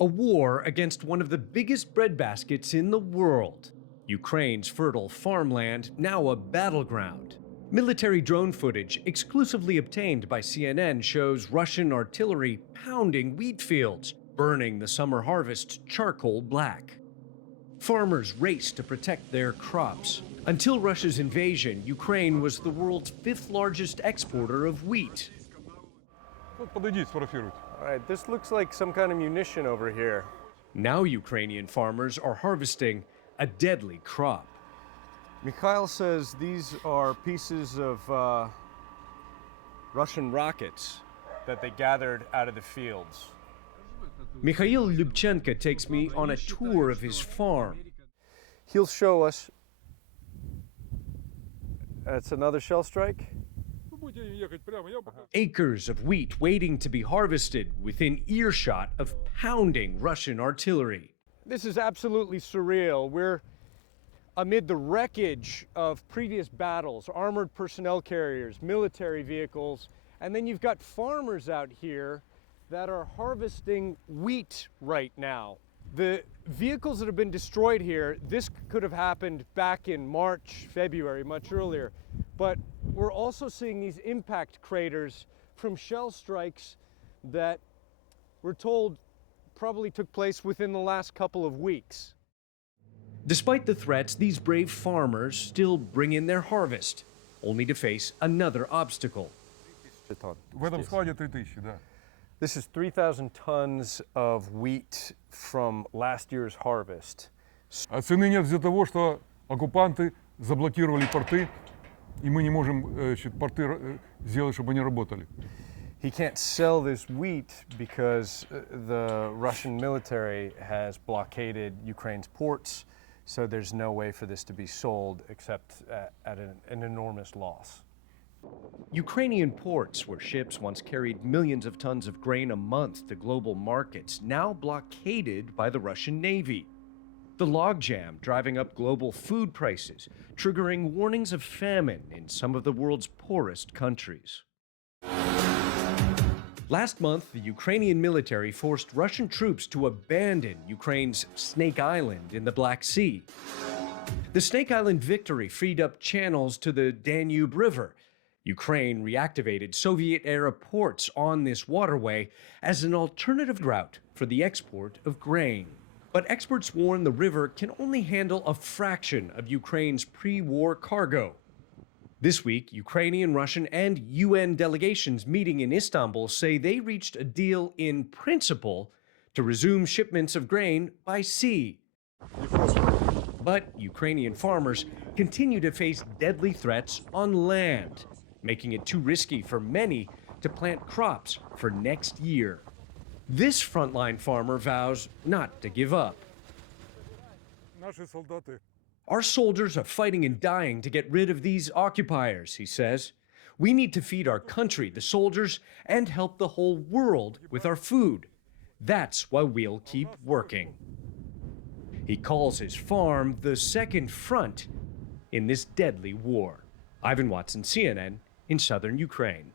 A war against one of the biggest breadbaskets in the world. Ukraine's fertile farmland, now a battleground. Military drone footage exclusively obtained by CNN shows Russian artillery pounding wheat fields, burning the summer harvest charcoal black. Farmers race to protect their crops. Until Russia's invasion, Ukraine was the world's fifth largest exporter of wheat. All right, this looks like some kind of munition over here. Now Ukrainian farmers are harvesting a deadly crop. Mikhail says these are pieces of Russian rockets that they gathered out of the fields. Mikhail Lyubchenko takes me on a tour of his farm. He'll show us. That's another shell strike. Acres of wheat waiting to be harvested within earshot of pounding Russian artillery. This is absolutely surreal. We're amid the wreckage of previous battles, armored personnel carriers, military vehicles, and then you've got farmers out here that are harvesting wheat right now. The vehicles that have been destroyed here, this could have happened back in March, February, much earlier. But we're also seeing these impact craters from shell strikes that we're told probably took place within the last couple of weeks. Despite the threats, these brave farmers still bring in their harvest, only to face another obstacle. В этом складе 3000, да. This is 3,000 tons of wheat from last year's harvest. А цены нет из-за того, что оккупанты заблокировали порты, и мы не можем порты сделать, чтобы они работали. He can't sell this wheat because the Russian military has blockaded Ukraine's ports, so there's no way for this to be sold except at an enormous loss. Ukrainian ports, where ships once carried millions of tons of grain a month to global markets, now blockaded by the Russian Navy. The logjam driving up global food prices, triggering warnings of famine in some of the world's poorest countries. Last month, the Ukrainian military forced Russian troops to abandon Ukraine's Snake Island in the Black Sea. The Snake Island victory freed up channels to the Danube River. Ukraine reactivated Soviet-era ports on this waterway as an alternative route for the export of grain. But experts warn the river can only handle a fraction of Ukraine's pre-war cargo. This week, Ukrainian, Russian, and UN delegations meeting in Istanbul say they reached a deal in principle to resume shipments of grain by sea. But Ukrainian farmers continue to face deadly threats on land, making it too risky for many to plant crops for next year. This frontline farmer vows not to give up. Наши солдаты. Our soldiers are fighting and dying to get rid of these occupiers, he says. We need to feed our country, the soldiers, and help the whole world with our food. That's why we'll keep working. He calls his farm the second front in this deadly war. Ivan Watson, CNN, in southern Ukraine.